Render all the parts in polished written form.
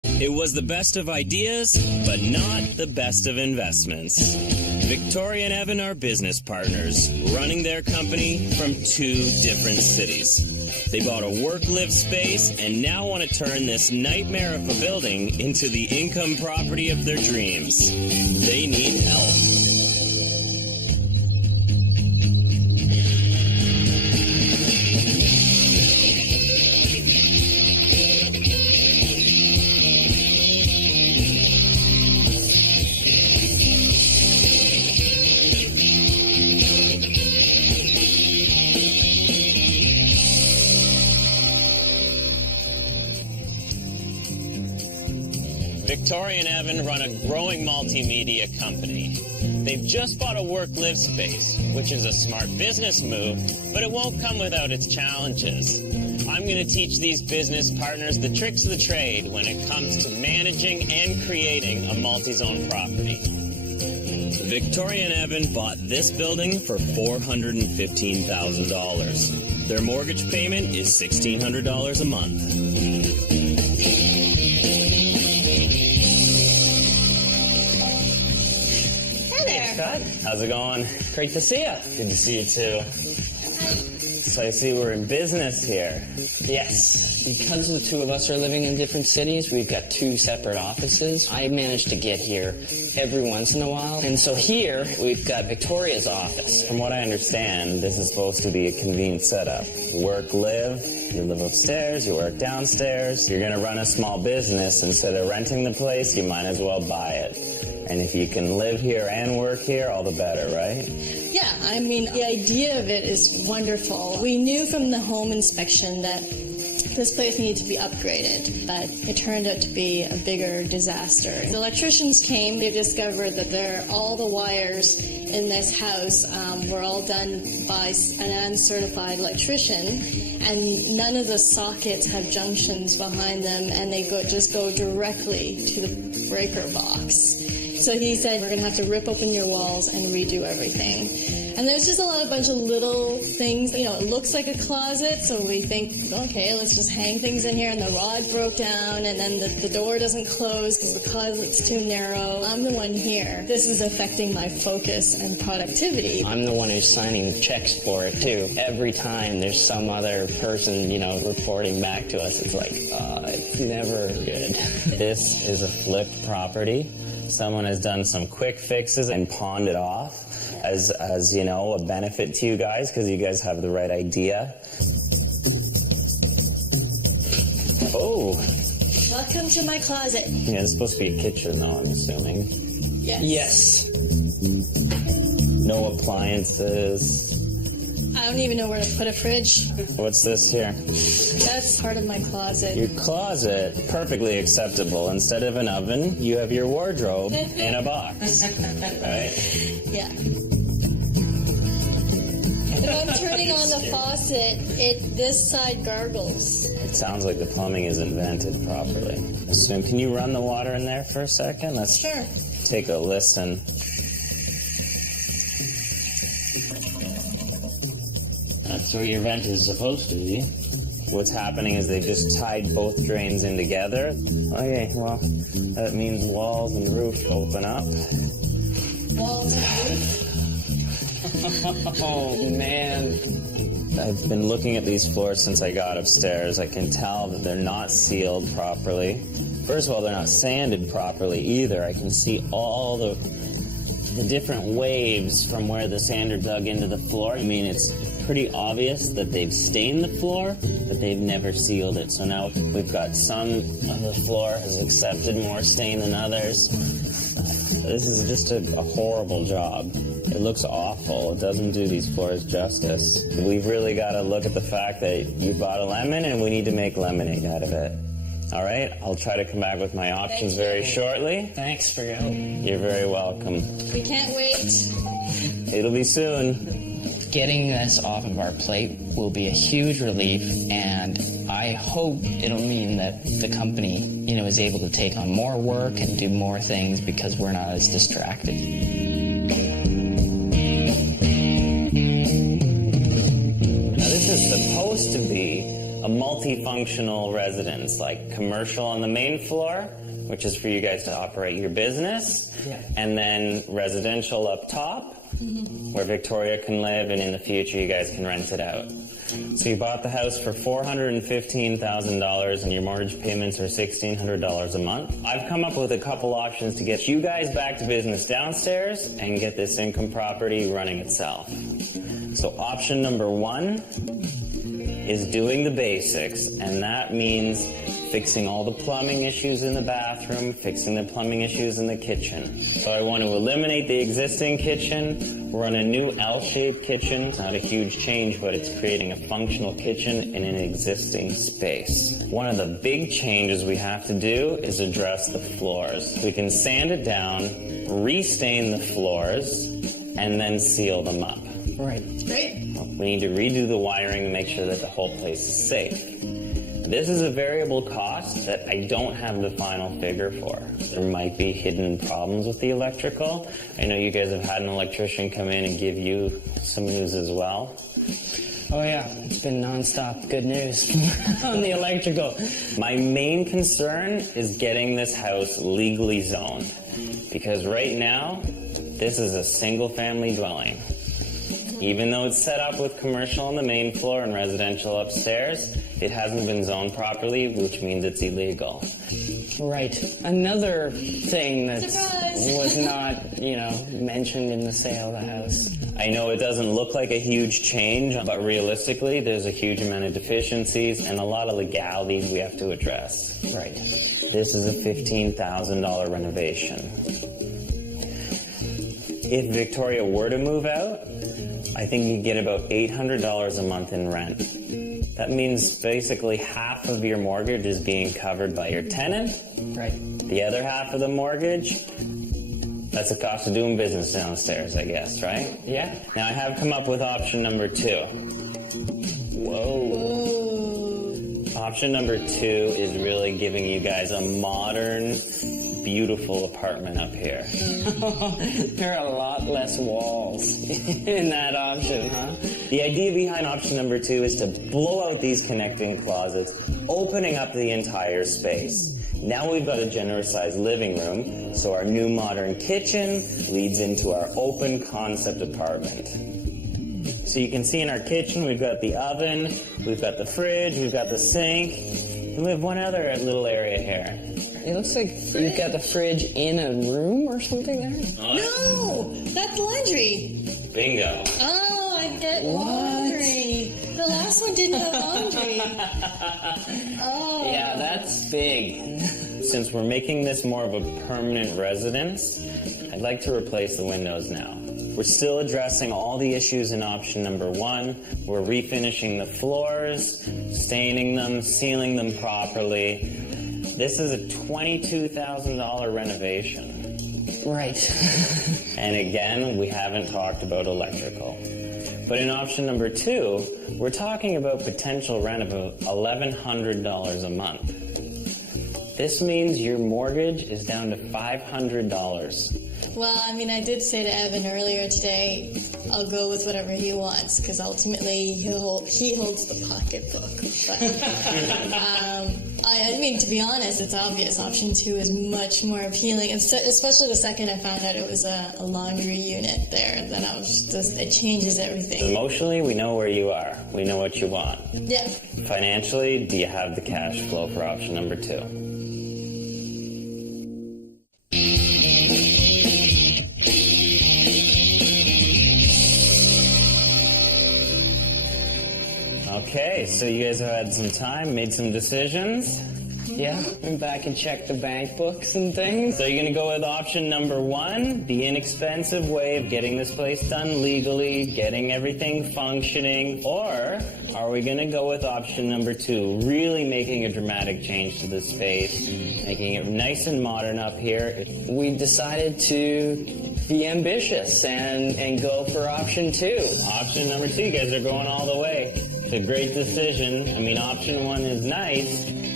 It was the best of ideas, but not the best of investments. Victoria and Evan are business partners, running their company from 2 different cities. They bought a work-live space and now want to turn this nightmare of a building into the income property of their dreams. They need help. Victoria and Evan run a growing multimedia company. They've just bought a work-live space, which is a smart business move, but it won't come without its challenges. I'm going to teach these business partners the tricks of the trade when it comes to managing and creating a multi-zone property. Victoria and Evan bought this building for $415,000. Their mortgage payment is $1,600 a month. How's it going? Great to see you. Good to see you too. So I see we're in business here. Yes. Because the 2 of us are living in different cities, we've got 2 separate offices. I manage to get here every once in a while. And so here, we've got Victoria's office. From what I understand, this is supposed to be a convenient setup. Work, live. You live upstairs, you work downstairs. You're going to run a small business. Instead of renting the place, you might as well buy it. And if you can live here and work here, all the better, right? Yeah, I mean, the idea of it is wonderful. We knew from the home inspection that this place needed to be upgraded, but it turned out to be a bigger disaster. The electricians came, they discovered that all the wires in this house were all done by an uncertified electrician, and none of the sockets have junctions behind them, and they just go directly to the breaker box. So he said, we're going to have to rip open your walls and redo everything. And there's just a bunch of little things. You know, it looks like a closet, so we think, okay, let's just hang things in here. And the rod broke down, and then the door doesn't close because the closet's too narrow. I'm the one here. This is affecting my focus and productivity. I'm the one who's signing checks for it, too. Every time there's some other person, reporting back to us, it's like, it's never good. This is a flipped property. Someone has done some quick fixes and pawned it off as a benefit to you guys because you guys have the right idea. Oh. Welcome to my closet. Yeah, it's supposed to be a kitchen though, I'm assuming. Yes. No appliances. I don't even know where to put a fridge. What's this here? That's part of my closet. Your closet, perfectly acceptable. Instead of an oven, you have your wardrobe in a box, right? Yeah. If I'm turning on the faucet, this side gargles. It sounds like the plumbing isn't vented properly. So can you run the water in there for a second? Let's Sure. Take a listen. That's where your vent is supposed to be. What's happening is they've just tied both drains in together. Okay, well, that means walls and roof open up. Walls and roof? Oh, man. I've been looking at these floors since I got upstairs. I can tell that they're not sealed properly. First of all, they're not sanded properly either. I can see all the different waves from where the sander dug into the floor. I mean, it's pretty obvious that they've stained the floor, but they've never sealed it. So now we've got some of the floor has accepted more stain than others. This is just a horrible job. It looks awful. It doesn't do these floors justice. We've really got to look at the fact that you bought a lemon and we need to make lemonade out of it. All right? I'll try to come back with my options very shortly. Thanks for your help. You're very welcome. We can't wait. It'll be soon. Getting this off of our plate will be a huge relief, and I hope it'll mean that the company, is able to take on more work and do more things because we're not as distracted. Now, this is supposed to be a multi fully functional residence, like commercial on the main floor, which is for you guys to operate your business, and then residential up top, where Victoria can live, and in the future you guys can rent it out. So you bought the house for $415,000 and your mortgage payments are $1,600 a month. I've come up with a couple options to get you guys back to business downstairs and get this income property running itself. So option number one is doing the basics, and that means fixing all the plumbing issues in the bathroom, fixing the plumbing issues in the kitchen. So I want to eliminate the existing kitchen, run a new L-shaped kitchen. It's not a huge change, but it's creating a functional kitchen in an existing space. One of the big changes we have to do is address the floors. We can sand it down, restain the floors, and then seal them up. Right. Great. We need to redo the wiring to make sure that the whole place is safe. This is a variable cost that I don't have the final figure for. There might be hidden problems with the electrical. I know you guys have had an electrician come in and give you some news as well. Oh yeah, it's been nonstop good news on the electrical. My main concern is getting this house legally zoned, because right now, this is a single-family dwelling. Even though it's set up with commercial on the main floor and residential upstairs, it hasn't been zoned properly, which means it's illegal. Right. Another thing that Surprise! was not, mentioned in the sale of the house. I know it doesn't look like a huge change, but realistically, there's a huge amount of deficiencies and a lot of legalities we have to address. Right. This is a $15,000 renovation. If Victoria were to move out, I think you get about $800 a month in rent. That means basically half of your mortgage is being covered by your tenant. Right. The other half of the mortgage, that's the cost of doing business downstairs, I guess, right? Yeah. Now I have come up with option number two. Whoa. Option number two is really giving you guys a modern, beautiful apartment up here. There are a lot less walls in that option, huh? The idea behind option number two is to blow out these connecting closets, opening up the entire space. Now we've got a generous sized living room, so our new modern kitchen leads into our open concept apartment. So you can see in our kitchen, we've got the oven, we've got the fridge, we've got the sink, and we have one other little area here. It looks like you've got the fridge in a room or something there. No! That's laundry! Bingo. Oh, I get laundry. The last one didn't have laundry. Oh. Yeah, that's big. Since we're making this more of a permanent residence, I'd like to replace the windows now. We're still addressing all the issues in option number one. We're refinishing the floors, staining them, sealing them properly. This is a $22,000 renovation. Right. And again, we haven't talked about electrical. But in option number two, we're talking about potential rent of $1,100 a month. This means your mortgage is down to $500. Well, I mean, I did say to Evan earlier today, I'll go with whatever he wants, because ultimately he holds the pocketbook. But, I mean, to be honest, it's obvious. Option two is much more appealing, especially the second I found out it was a laundry unit there. Then I was just, it changes everything. Emotionally, we know where you are. We know what you want. Yeah. Financially, do you have the cash flow for option number two? Okay, so you guys have had some time, made some decisions. Yeah, went back and checked the bank books and things. So you're going to go with option number one, the inexpensive way of getting this place done legally, getting everything functioning, or are we going to go with option number two, really making a dramatic change to the space, making it nice and modern up here? We decided to be ambitious and go for option two. Option number two, you guys are going all the way. It's a great decision. I mean, option one is nice,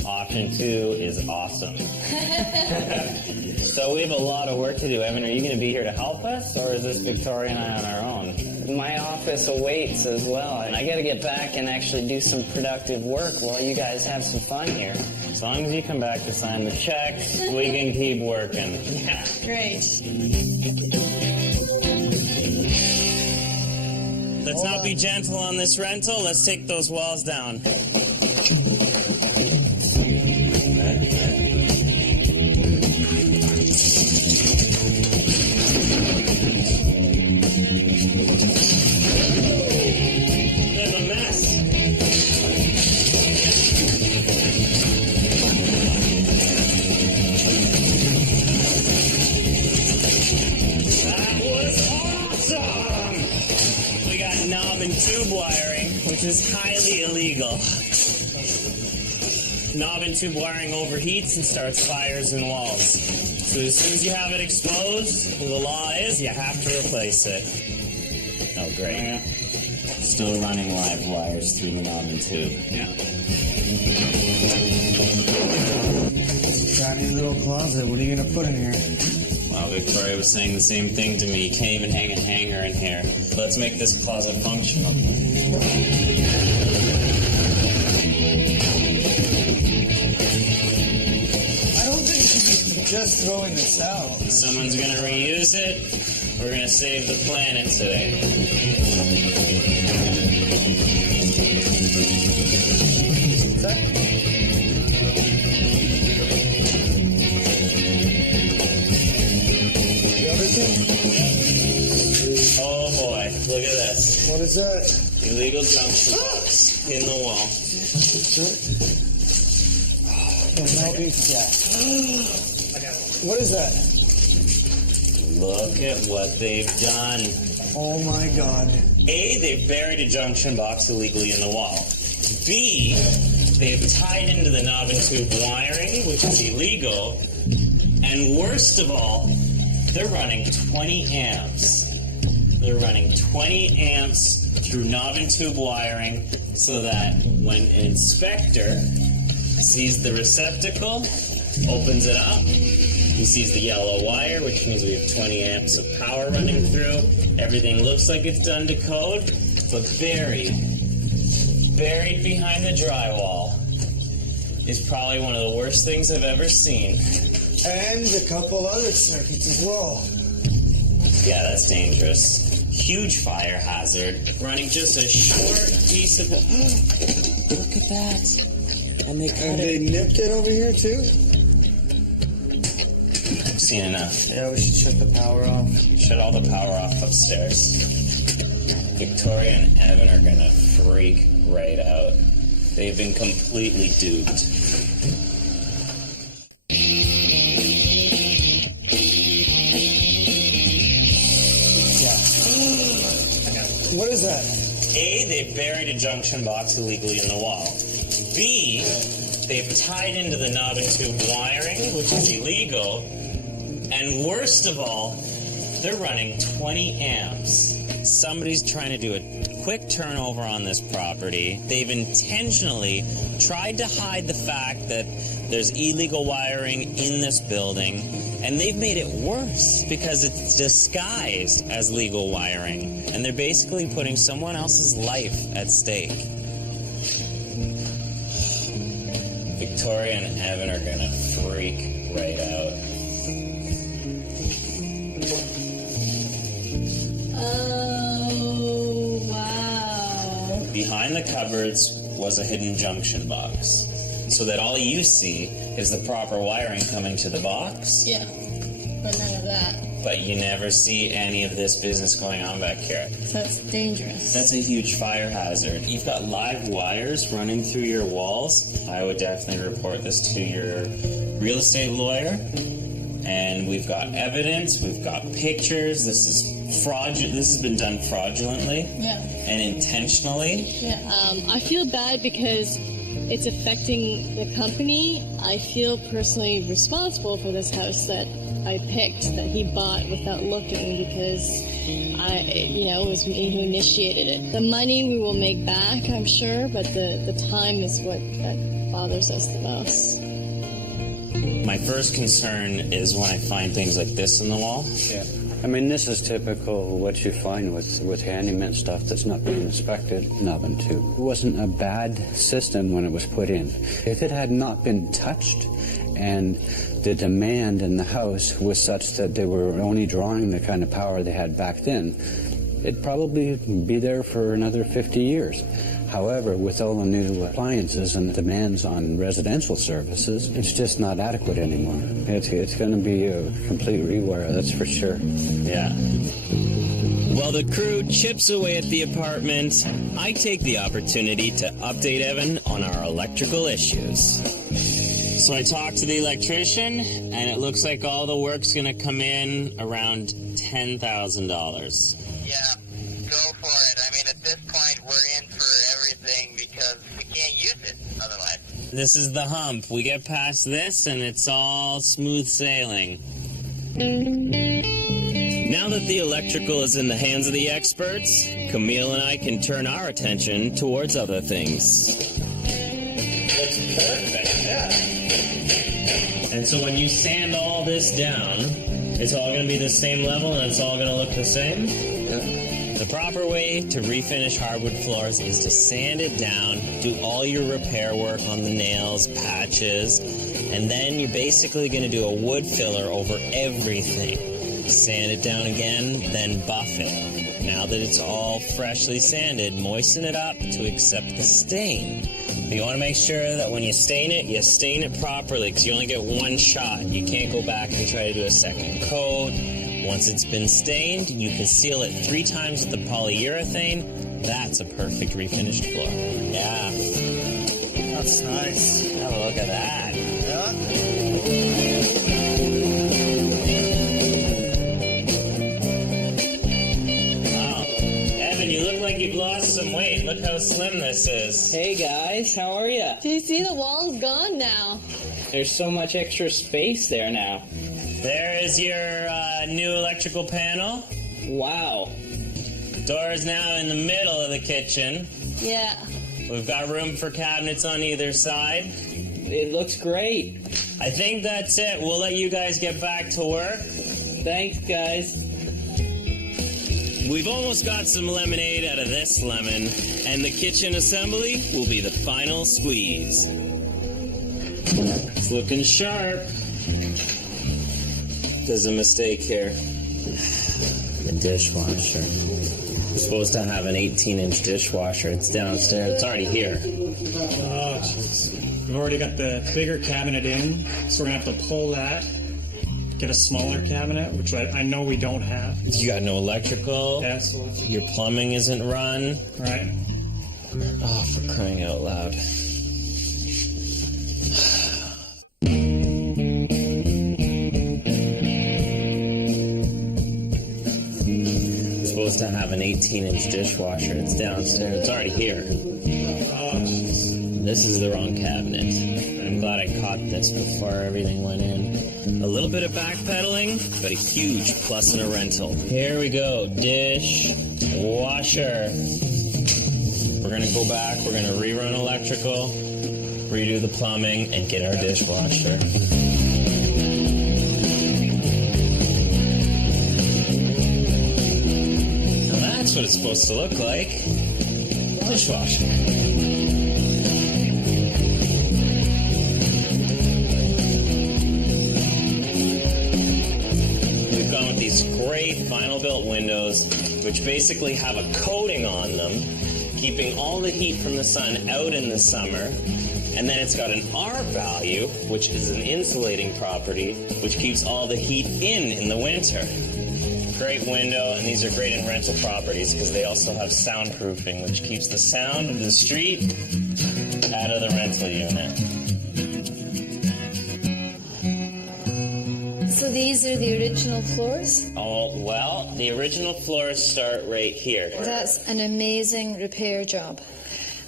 Option 2 is awesome. So we have a lot of work to do. Evan, are you going to be here to help us, or is this Victoria and I on our own? My office awaits as well, and I got to get back and actually do some productive work while you guys have some fun here. As long as you come back to sign the checks, we can keep working. Yeah. Great. Let's not be gentle on this rental. Let's take those walls down. Tube wiring, which is highly illegal. Knob and tube wiring overheats and starts fires in walls. So as soon as you have it exposed, the law is you have to replace it. Oh, great. Still running live wires through the knob and tube. Yeah. Tiny little closet. What are you going to put in here? Well, Victoria was saying the same thing to me. You can't even hang a hanger in here. Let's make this closet functional. I don't think you should be just throwing this out. Someone's going to reuse it. We're going to save the planet today. Oh boy, look at this. What is that? Illegal junction box in the wall. What is that? Look at what they've done. Oh my god. A, they've buried a junction box illegally in the wall. B, they've tied into the knob and tube wiring, which is illegal. And worst of all, they're running 20 amps. They're running 20 amps through knob and tube wiring so that when an inspector sees the receptacle, opens it up, he sees the yellow wire, which means we have 20 amps of power running through. Everything looks like it's done to code, but buried behind the drywall is probably one of the worst things I've ever seen. And a couple other circuits as well. Yeah, that's dangerous. Huge fire hazard. Running just a short piece of... Look at that. And they cut And they nipped it over here too? I've seen enough. Yeah, we should shut the power off. Shut all the power off upstairs. Victoria and Evan are gonna freak right out. They've been completely duped. What is that? A, they've buried a junction box illegally in the wall. B, they've tied into the knob and tube wiring, which is illegal. And worst of all, they're running 20 amps. Somebody's trying to do a quick turnover on this property. They've intentionally tried to hide the fact that there's illegal wiring in this building, and they've made it worse because it's disguised as legal wiring, and they're basically putting someone else's life at stake. Victoria and Evan are gonna freak right out. Oh, wow. Behind the cupboards was a hidden junction box, so that all you see is the proper wiring coming to the box. Yeah, but none of that. But you never see any of this business going on back here. So that's dangerous. That's a huge fire hazard. You've got live wires running through your walls. I would definitely report this to your real estate lawyer. And we've got evidence, we've got pictures. This is fraudulent. This has been done fraudulently. Yeah. And intentionally. Yeah. I feel bad because it's affecting the company. I feel personally responsible for this house that I picked, that he bought without looking, because it was me who initiated it. The money we will make back, I'm sure, but the time is what that bothers us the most. My first concern is when I find things like this in the wall. Yeah. I mean, this is typical what you find with handyman stuff that's not being inspected. Nothing too. It wasn't a bad system when it was put in. If it had not been touched and the demand in the house was such that they were only drawing the kind of power they had back then, it'd probably be there for another 50 years. However, with all the new appliances and demands on residential services, it's just not adequate anymore. It's going to be a complete rewire, that's for sure. Yeah. While the crew chips away at the apartment, I take the opportunity to update Evan on our electrical issues. So I talked to the electrician, and it looks like all the work's going to come in around $10,000. Yeah, go for it. I mean, at this point, we're in for everything because we can't use it otherwise. This is the hump. We get past this, and it's all smooth sailing. Now that the electrical is in the hands of the experts, Camille and I can turn our attention towards other things. That's perfect, yeah. And so when you sand all this down, it's all going to be the same level and it's all going to look the same? Yeah. The proper way to refinish hardwood floors is to sand it down, do all your repair work on the nails, patches, and then you're basically going to do a wood filler over everything. Sand it down again, then buff it. Now that it's all freshly sanded, moisten it up to accept the stain. You want to make sure that when you stain it properly, because you only get one shot. You can't go back and try to do a second coat. Once it's been stained, you can seal it 3 times with the polyurethane. That's a perfect refinished floor. Yeah. That's nice. Have a look at that. You've lost some weight. Look how slim this is. Hey guys, how are ya? Do you see the wall's gone now? There's so much extra space there now. There is your new electrical panel. Wow. Door is now in the middle of the kitchen. Yeah. We've got room for cabinets on either side. It looks great. I think that's it. We'll let you guys get back to work. Thanks, guys. We've almost got some lemonade out of this lemon, and the kitchen assembly will be the final squeeze. It's looking sharp. There's a mistake here. The dishwasher. We're supposed to have an 18-inch dishwasher. It's downstairs. It's already here. Oh, jeez. We've already got the bigger cabinet in, so we're going to have to pull that. Get a smaller cabinet, which I know we don't have. You got no electrical. Yes. Your plumbing isn't run. Right. Oh, for crying out loud. We're supposed to have an 18-inch dishwasher. It's downstairs. It's already here. Oh, jeez. This is the wrong cabinet. I'm glad I caught this before everything went in. A little bit of backpedaling, but a huge plus in a rental. Here we go, dish, washer. We're gonna go back, we're gonna rerun electrical, redo the plumbing, and get our dishwasher. Now that's what it's supposed to look like. Dishwasher. Great vinyl built windows, which basically have a coating on them, keeping all the heat from the sun out in the summer. And then it's got an R value, which is an insulating property, which keeps all the heat in the winter. Great window, and these are great in rental properties because they also have soundproofing, which keeps the sound of the street out of the rental unit. So these are the original floors? Oh, well, the original floors start right here. That's an amazing repair job.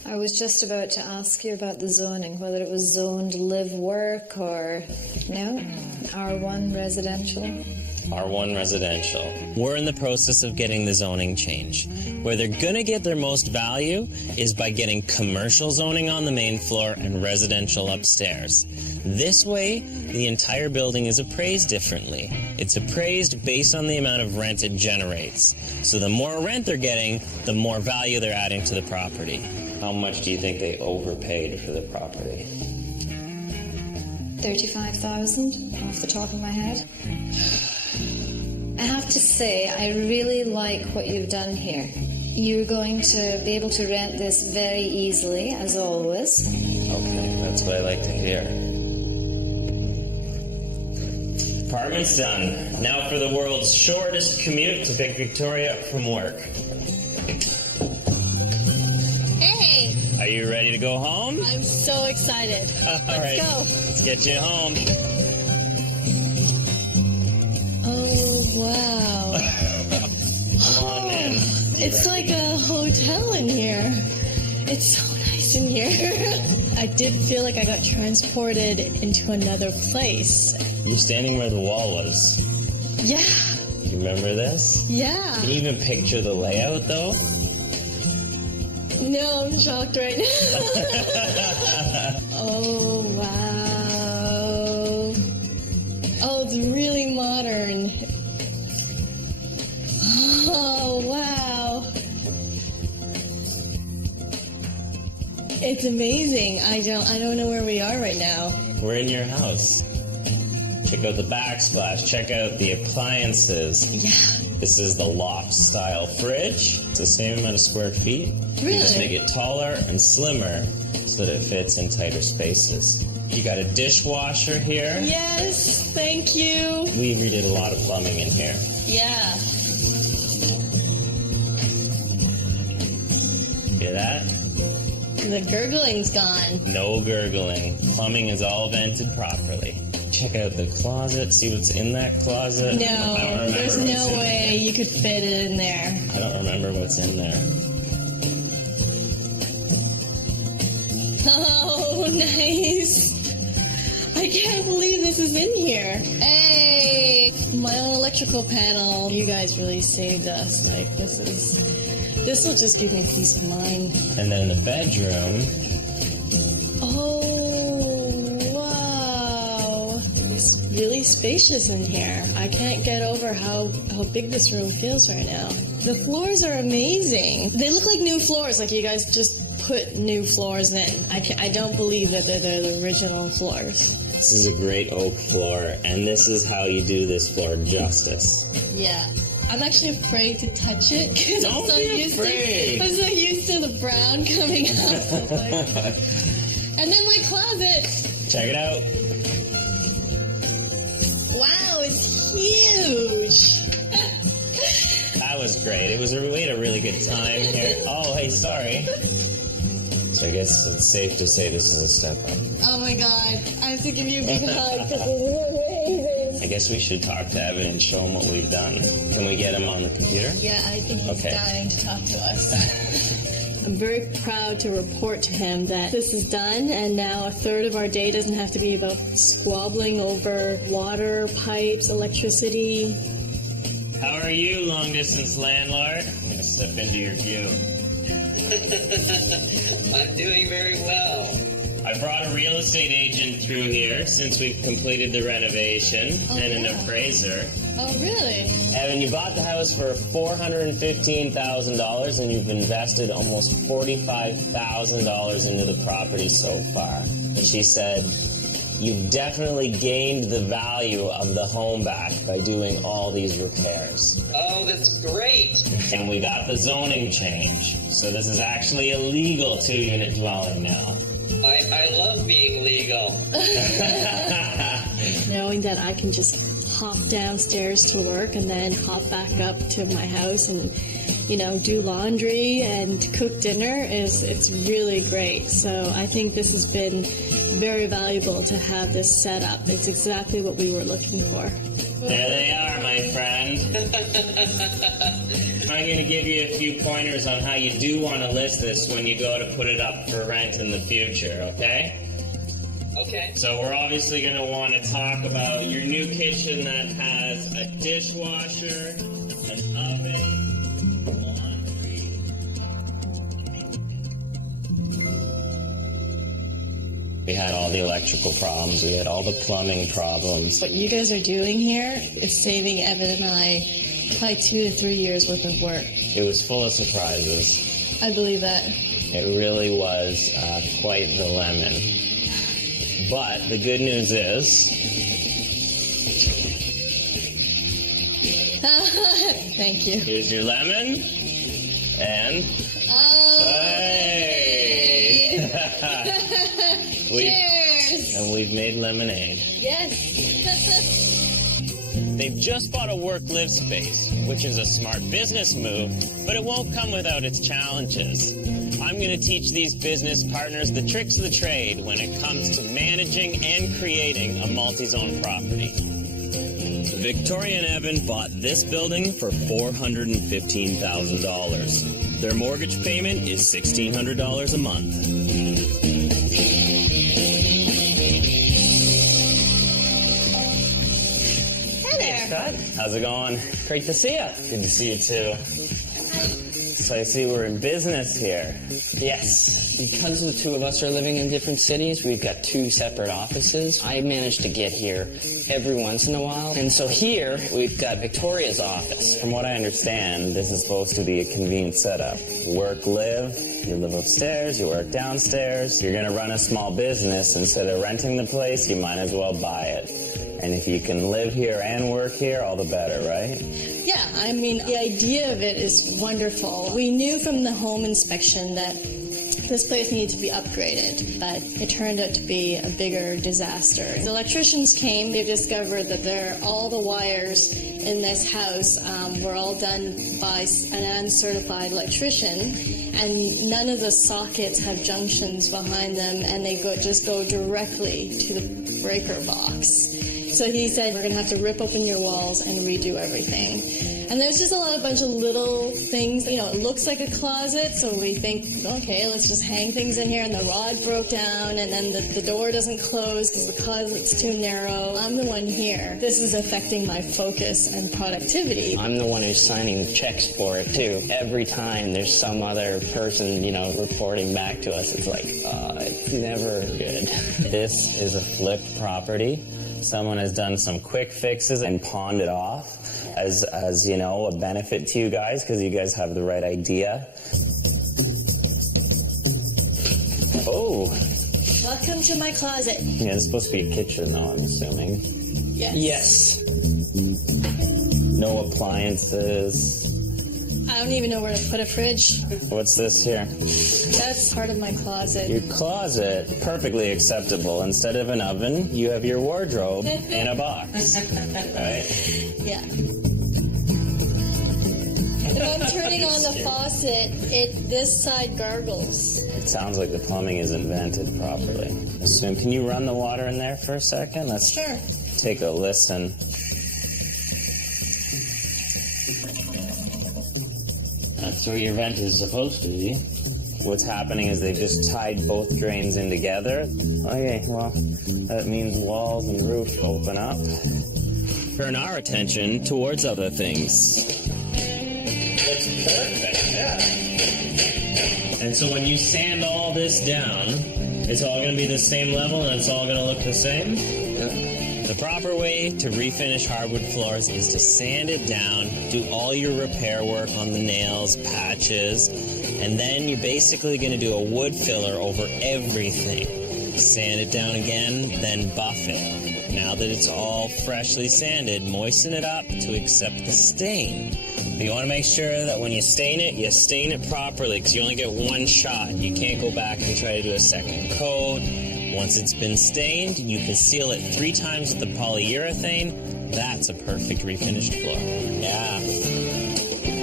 I was just about to ask you about the zoning, whether it was zoned live work or no? R1 residential? R1 residential. We're in the process of getting the zoning change. Where they're gonna get their most value is by getting commercial zoning on the main floor and residential upstairs. This way, the entire building is appraised differently. It's appraised based on the amount of rent it generates. So the more rent they're getting, the more value they're adding to the property. How much do you think they overpaid for the property? 35,000 off the top of my head. I have to say, I really like what you've done here. You're going to be able to rent this very easily, as always. Okay, that's what I like to hear. Apartment's done. Now for the world's shortest commute to pick Victoria up from work. Hey! Are you ready to go home? I'm so excited. Let's go. Let's get you home. Oh, wow. Come on in. It's like a hotel in here. It's so nice in here. I did feel like I got transported into another place. You're standing where the wall was. Yeah. You remember this? Yeah. Can you even picture the layout, though? No, I'm shocked right now. Oh, wow. Oh, it's really modern. Oh, wow. It's amazing. I don't know where we are right now. We're in your house. Check out the backsplash. Check out the appliances. Yeah. This is the loft-style fridge. It's the same amount of square feet. Really? You just make it taller and slimmer so that it fits in tighter spaces. You got a dishwasher here. Yes, thank you. We redid a lot of plumbing in here. Yeah. Hear that? The gurgling's gone. No gurgling. Plumbing is all vented properly. Check out the closet. See what's in that closet? I don't No, remember there's what's no in way you could fit it in there. there. I don't remember what's in there. Oh, nice. I can't believe this is in here. Hey, my own electrical panel. You guys really saved us. Like, this will just give me peace of mind. And then the bedroom. Oh, wow. It's really spacious in here. I can't get over how big this room feels right now. The floors are amazing. They look like new floors, like you guys just put new floors in. I don't believe that they're the original floors. This is a great oak floor, and this is how you do this floor justice. Yeah. I'm actually afraid to touch it because Don't be afraid. I'm so used to the brown coming out. And then my closet. Check it out. Wow, it's huge. That was great. We had a really good time here. Oh, hey, sorry. So I guess it's safe to say this is a step up. Oh my god, I have to give you a big hug because this is amazing. I guess we should talk to Evan and show him what we've done. Can we get him on the computer? Yeah, I think he's Okay. dying to talk to us. I'm very proud to report to him that this is done, and now a third of our day doesn't have to be about squabbling over water, pipes, electricity. How are you, long-distance landlord? I'm going to step into your view. I'm doing very well. I brought a real estate agent through here since we've completed the renovation and an appraiser. Oh, really? Evan, you bought the house for $415,000 and you've invested almost $45,000 into the property so far. And she said, you've definitely gained the value of the home back by doing all these repairs. Oh, that's great. And we got the zoning change. So this is actually a legal 2-unit dwelling now. I love being legal. Knowing that I can just hop downstairs to work and then hop back up to my house and do laundry and cook dinner, it's really great. So I think this has been very valuable to have this set up. It's exactly what we were looking for. There they are, my friend. I'm going to give you a few pointers on how you do want to list this when you go to put it up for rent in the future, okay? Okay. So we're obviously going to want to talk about your new kitchen that has a dishwasher, an oven, laundry. We had all the electrical problems. We had all the plumbing problems. What you guys are doing here is saving Evan and I probably 2 to 3 years worth of work. It was full of surprises. I believe that. It really was quite the lemon. But the good news is, thank you. here's your lemon, and hey! Cheers! And we've made lemonade. Yes. They've just bought a work-live space, which is a smart business move, but it won't come without its challenges. I'm going to teach these business partners the tricks of the trade when it comes to managing and creating a multi-zone property. Victoria and Evan bought this building for $415,000. Their mortgage payment is $1,600 a month. How's it going? Great to see you. Good to see you too. So I see we're in business here. Yes. Because the two of us are living in different cities, we've got 2 separate offices. I manage to get here every once in a while. And so here, we've got Victoria's office. From what I understand, this is supposed to be a convenient setup. Work, live. You live upstairs, you work downstairs. You're going to run a small business. Instead of renting the place, you might as well buy it. And if you can live here and work here, all the better, right? Yeah, I mean, the idea of it is wonderful. We knew from the home inspection that this place needed to be upgraded, but it turned out to be a bigger disaster. The electricians came, they discovered that all the wires in this house were all done by an uncertified electrician, and none of the sockets have junctions behind them, and they just go directly to the breaker box. So he said, we're going to have to rip open your walls and redo everything. And there's just a bunch of little things. It looks like a closet, so we think, okay, let's just hang things in here. And the rod broke down, and then the door doesn't close because the closet's too narrow. I'm the one here. This is affecting my focus and productivity. I'm the one who's signing the checks for it, too. Every time there's some other person, reporting back to us, it's like, it's never good. This is a flipped property. Someone has done some quick fixes and pawned it off as a benefit to you guys because you guys have the right idea. Oh. Welcome to my closet. Yeah, it's supposed to be a kitchen, though, I'm assuming. Yes. No appliances. I don't even know where to put a fridge. What's this here? That's part of my closet. Your closet, perfectly acceptable. Instead of an oven, you have your wardrobe in a box. Right? Yeah. If I'm turning on the faucet, this side gargles. It sounds like the plumbing isn't vented properly. Can you run the water in there for a second? Let's Sure. take a listen. That's where your vent is supposed to be. What's happening is they've just tied both drains in together. Okay, well, that means walls and roof open up. Turn our attention towards other things. Looks perfect, yeah. And so when you sand all this down, it's all going to be the same level and it's all going to look the same? Yeah. The proper way to refinish hardwood floors is to sand it down, do all your repair work on the nails, patches, and then you're basically going to do a wood filler over everything. Sand it down again, then buff it. Now that it's all freshly sanded, moisten it up to accept the stain. But you want to make sure that when you stain it properly, because you only get one shot. You can't go back and try to do a second coat. Once it's been stained, you can seal it 3 times with the polyurethane. That's a perfect refinished floor. Yeah.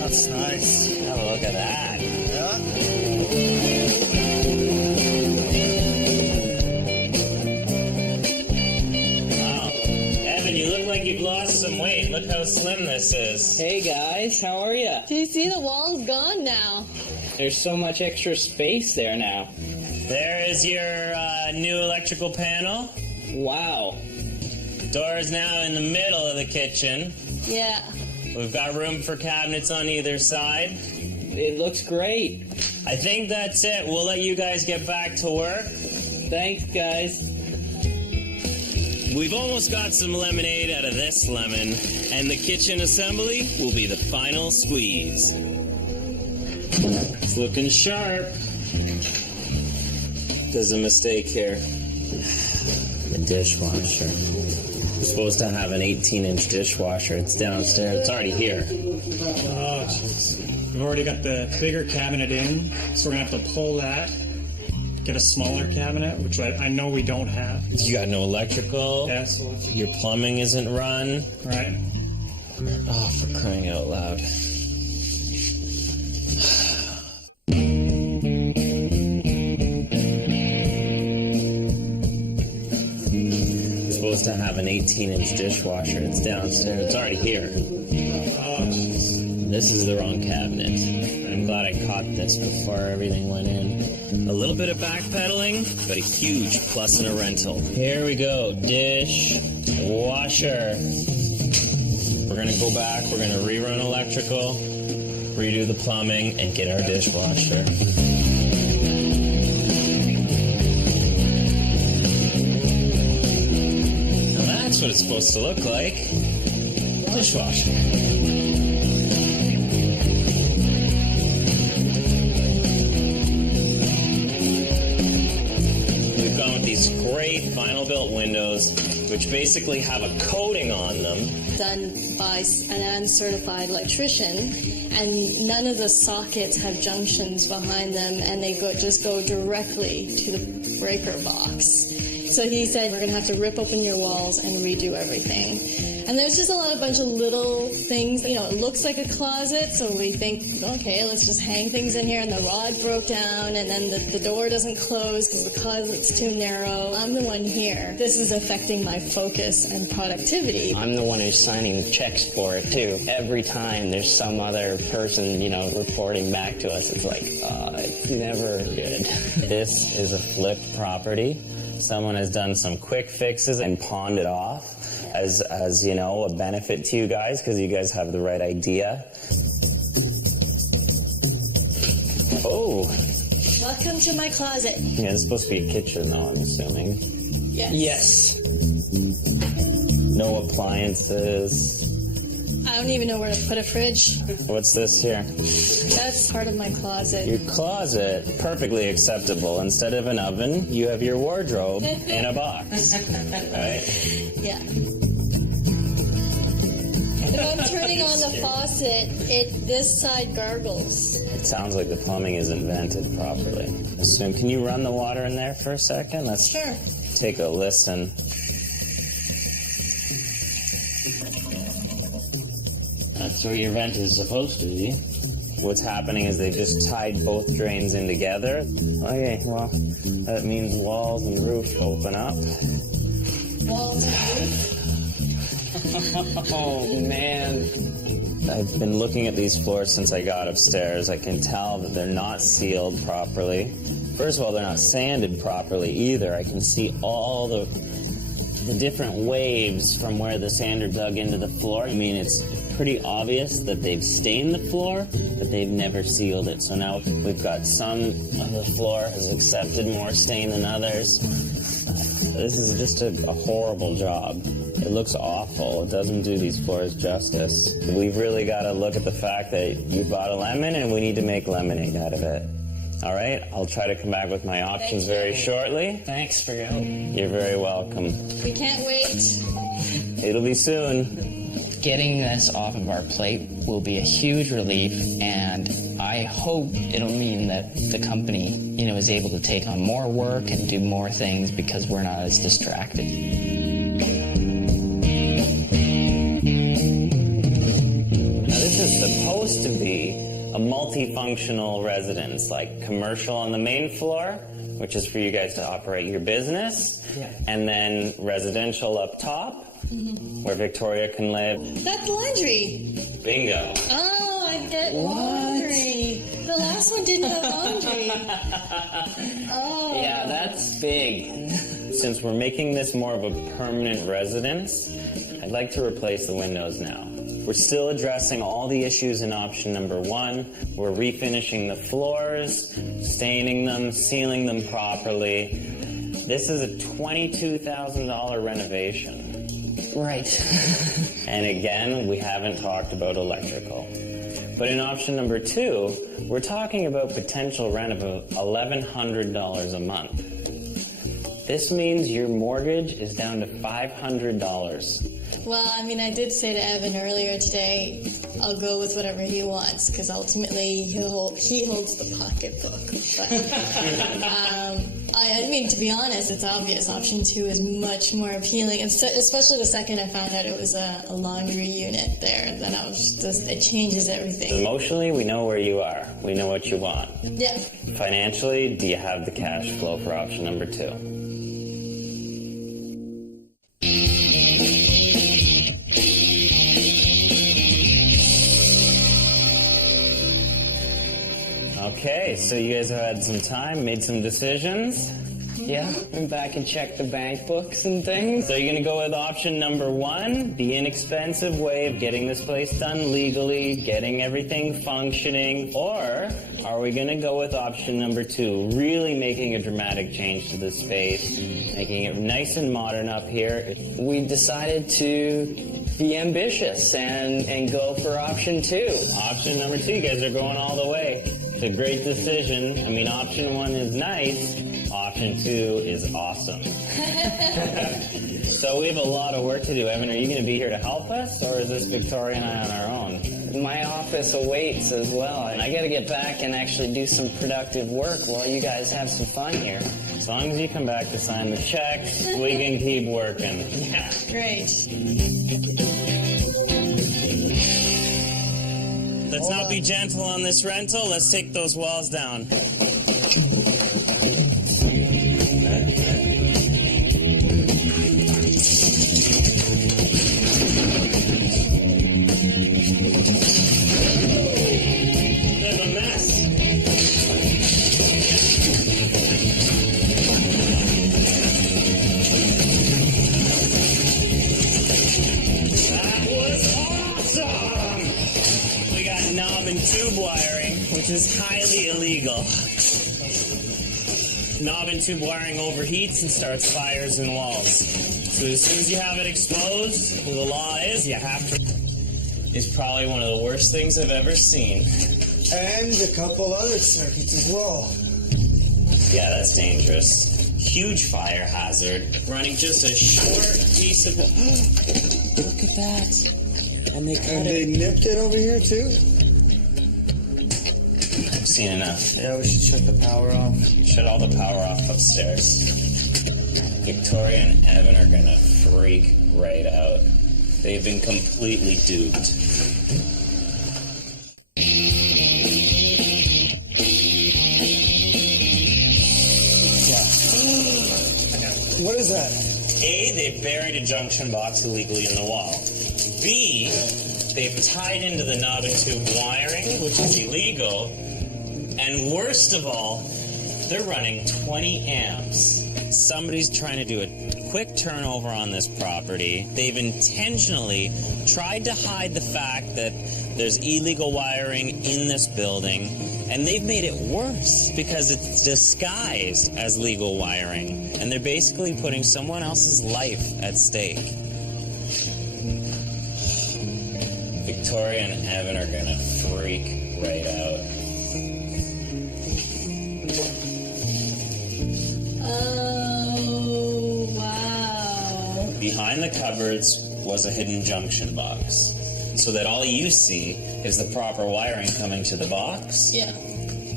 That's nice. Have a look at that. Yeah. Wow. Evan, you look like you've lost some weight. Look how slim this is. Hey guys, how are ya? Do you see the wall's gone now? There's so much extra space there now. There is your new electrical panel. Wow. Door is now in the middle of the kitchen. Yeah. We've got room for cabinets on either side. It looks great. I think that's it. We'll let you guys get back to work. Thanks, guys. We've almost got some lemonade out of this lemon, and the kitchen assembly will be the final squeeze. It's looking sharp. There's a mistake here. The dishwasher. We're supposed to have an 18-inch dishwasher. It's downstairs. It's already here. Oh, jeez. We've already got the bigger cabinet in, so we're going to have to pull that, get a smaller cabinet, which I know we don't have. You got no electrical. Yeah, so Your plumbing isn't run. right. Oh, for crying out loud. We're supposed to have an 18-inch dishwasher. It's downstairs. It's already here. Oh, jeez. This is the wrong cabinet. I'm glad I caught this before everything went in. A little bit of backpedaling, but a huge plus in a rental. Here we go. Dish, washer. We're going to go back. We're going to rerun electrical, redo the plumbing, and get our dishwasher. Now that's what it's supposed to look like. Dishwasher. These great vinyl built windows, which basically have a coating on them. Done by an uncertified electrician, and none of the sockets have junctions behind them, and they just go directly to the breaker box. So he said, we're going to have to rip open your walls and redo everything. And there's just a bunch of little things. You know, it looks like a closet, so we think, okay, let's just hang things in here. And the rod broke down, and then the door doesn't close because the closet's too narrow. I'm the one here. This is affecting my focus and productivity. I'm the one who's signing checks for it, too. Every time there's some other person, reporting back to us, it's like, it's never good. This is a flipped property. Someone has done some quick fixes and pawned it off as a benefit to you guys because you guys have the right idea. Oh. Welcome to my closet. Yeah, it's supposed to be a kitchen though, I'm assuming. Yes. No appliances. I don't even know where to put a fridge. What's this here? That's part of my closet. Your closet, perfectly acceptable. Instead of an oven, you have your wardrobe in a box. Right? Yeah. If I'm turning on the faucet, this side gargles. It sounds like the plumbing isn't vented properly. Can you run the water in there for a second? Let's Sure. take a listen. That's where your vent is supposed to be. What's happening is they've just tied both drains in together. Okay, well, that means walls and roof open up. Walls and roof? Oh, man. I've been looking at these floors since I got upstairs. I can tell that they're not sealed properly. First of all, they're not sanded properly either. I can see all the different waves from where the sander dug into the floor. I mean, it's pretty obvious that they've stained the floor, but they've never sealed it. So now we've got some of the floor has accepted more stain than others. This is just a horrible job. It looks awful. It doesn't do these floors justice. We've really got to look at the fact that you bought a lemon and we need to make lemonade out of it. All right? I'll try to come back with my options very shortly. Thanks for your help. You're very welcome. We can't wait. It'll be soon. Getting this off of our plate will be a huge relief, and I hope it'll mean that the company, is able to take on more work and do more things because we're not as distracted. Now, this is supposed to be a multifunctional residence, like commercial on the main floor, which is for you guys to operate your business, and then residential up top, where Victoria can live. That's laundry. Bingo. Oh, I get laundry. The last one didn't have laundry. Oh. Yeah, that's big. Since we're making this more of a permanent residence, I'd like to replace the windows now. We're still addressing all the issues in option number 1. We're refinishing the floors, staining them, sealing them properly. This is a $22,000 renovation. Right. And again, we haven't talked about electrical. But in option number 2, we're talking about potential rent of $1,100 a month. This means your mortgage is down to $500. Well, I mean, I did say to Evan earlier today, I'll go with whatever he wants, because ultimately he holds the pocketbook. But, I mean, to be honest, it's obvious. Option 2 is much more appealing, especially the second I found out it was a laundry unit there. Then I was just, it changes everything. Emotionally, we know where you are. We know what you want. Yeah. Financially, do you have the cash flow for option number 2? Okay, so you guys have had some time, made some decisions. Yeah, went back and checked the bank books and things. So you're going to go with option number 1, the inexpensive way of getting this place done legally, getting everything functioning, or are we going to go with option number 2, really making a dramatic change to the space, making it nice and modern up here? We decided to be ambitious and go for option 2. Option number 2, you guys are going all the way. It's a great decision. I mean, option 1 is nice. Option 2 is awesome. So we have a lot of work to do. Evan, are you going to be here to help us, or is this Victoria and I on our own? My office awaits as well, and I got to get back and actually do some productive work while you guys have some fun here. As long as you come back to sign the checks, we can keep working. Yeah. Great. Let's not be gentle on this rental. Let's take those walls down. Tube wiring, which is highly illegal. Knob and tube wiring overheats and starts fires in walls. So as soon as you have it exposed, the law is you have to. It's probably one of the worst things I've ever seen. And a couple other circuits as well. Yeah, that's dangerous. Huge fire hazard. Running just a short piece of. Look at that. And they cut And they nipped it over here too? I've seen enough. Yeah, we should shut the power off. Shut all the power off upstairs. Victoria and Evan are gonna freak right out. They've been completely duped. What is that? A, they've buried a junction box illegally in the wall. B, they've tied into the knob and tube wiring, which is illegal. And worst of all, they're running 20 amps. Somebody's trying to do a quick turnover on this property. They've intentionally tried to hide the fact that there's illegal wiring in this building, and they've made it worse because it's disguised as legal wiring, and they're basically putting someone else's life at stake. Victoria and Evan are gonna freak right out. Oh, wow. Behind the cupboards was a hidden junction box, so that all you see is the proper wiring coming to the box. Yeah.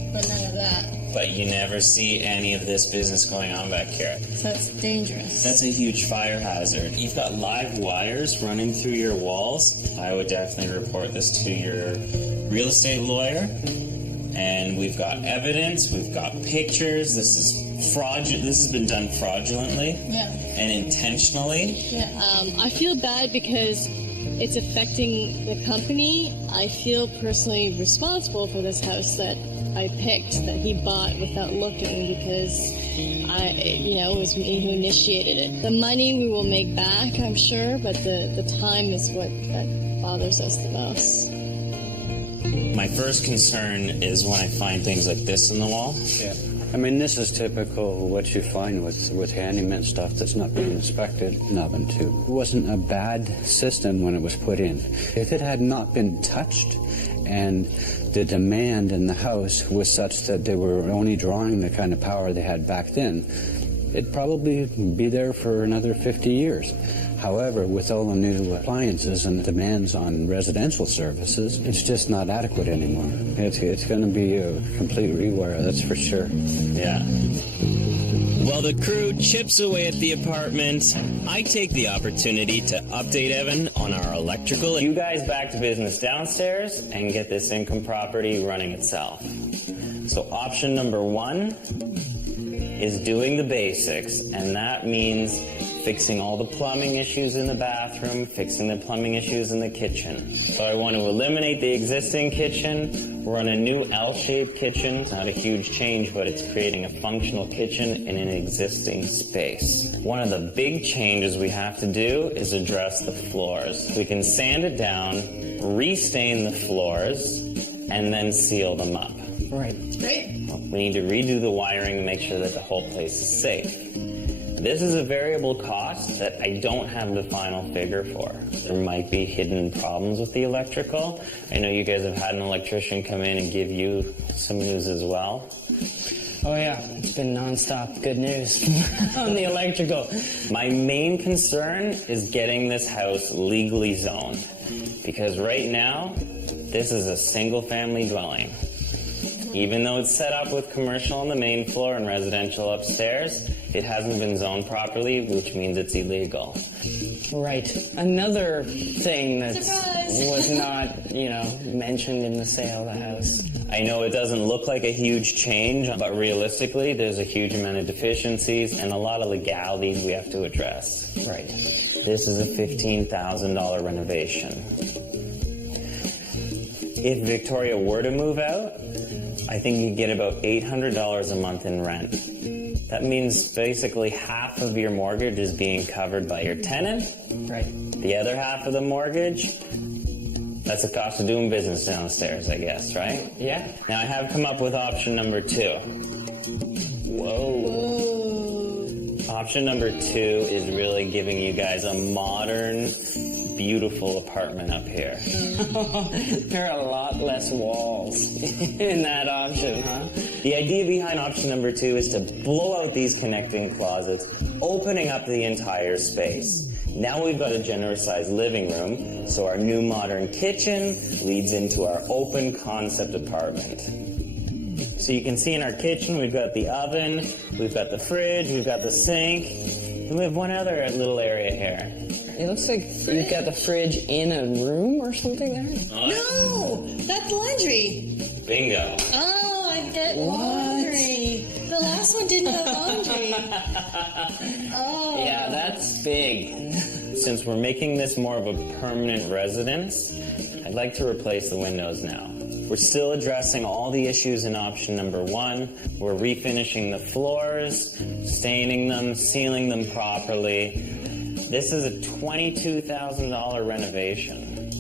but none of that. But you never see any of this business going on back here. So that's dangerous. That's a huge fire hazard. You've got live wires running through your walls. I would definitely report this to your real estate lawyer. And we've got evidence, we've got pictures. This is fraudulent. This has been done fraudulently and intentionally. I feel bad because it's affecting the company. I feel personally responsible for this house that I picked, that he bought without looking, because it was me who initiated it. The money we will make back, I'm sure, but the time is what that bothers us the most. My first concern is when I find things like this in the wall. Yeah. I mean, this is typical what you find with handyman stuff that's not being inspected. Nothing too. It wasn't a bad system when it was put in. If it had not been touched and the demand in the house was such that they were only drawing the kind of power they had back then, it'd probably be there for another 50 years. However, with all the new appliances and demands on residential services, it's just not adequate anymore. It's going to be a complete rewire, that's for sure. Yeah. While the crew chips away at the apartment, I take the opportunity to update Evan on our electrical. You guys back to business downstairs and get this income property running itself. So option number 1 is doing the basics, and that means fixing all the plumbing issues in the bathroom, fixing the plumbing issues in the kitchen. So I want to eliminate the existing kitchen, run a new L-shaped kitchen. It's not a huge change, but it's creating a functional kitchen in an existing space. One of the big changes we have to do is address the floors. We can sand it down, restain the floors, and then seal them up. Right. Great. We need to redo the wiring to make sure that the whole place is safe. This is a variable cost that I don't have the final figure for. There might be hidden problems with the electrical. I know you guys have had an electrician come in and give you some news as well. Oh yeah, it's been nonstop good news on the electrical. My main concern is getting this house legally zoned, because right now, this is a single-family dwelling. Even though it's set up with commercial on the main floor and residential upstairs, it hasn't been zoned properly, which means it's illegal. Right. Another thing that was not, mentioned in the sale of the house. I know it doesn't look like a huge change, but realistically, there's a huge amount of deficiencies and a lot of legalities we have to address. Right. This is a $15,000 renovation. If Victoria were to move out, I think you get about $800 a month in rent. That means basically half of your mortgage is being covered by your tenant. Right. The other half of the mortgage, that's the cost of doing business downstairs, I guess, right? Yeah. Now I have come up with option number 2. Whoa. Option number 2 is really giving you guys a modern, beautiful apartment up here. There are a lot less walls in that option, huh? The idea behind option number 2 is to blow out these connecting closets, opening up the entire space. Now we've got a generous sized living room, so our new modern kitchen leads into our open concept apartment. So you can see in our kitchen, we've got the oven, we've got the fridge, we've got the sink, and we have one other little area here. It looks like you've got the fridge in a room or something there. No, that's laundry. Bingo. Oh, I get laundry. The last one didn't have laundry. Oh. Yeah, that's big. Since we're making this more of a permanent residence, I'd like to replace the windows now. We're still addressing all the issues in option number 1. We're refinishing the floors, staining them, sealing them properly. This is a $22,000 renovation.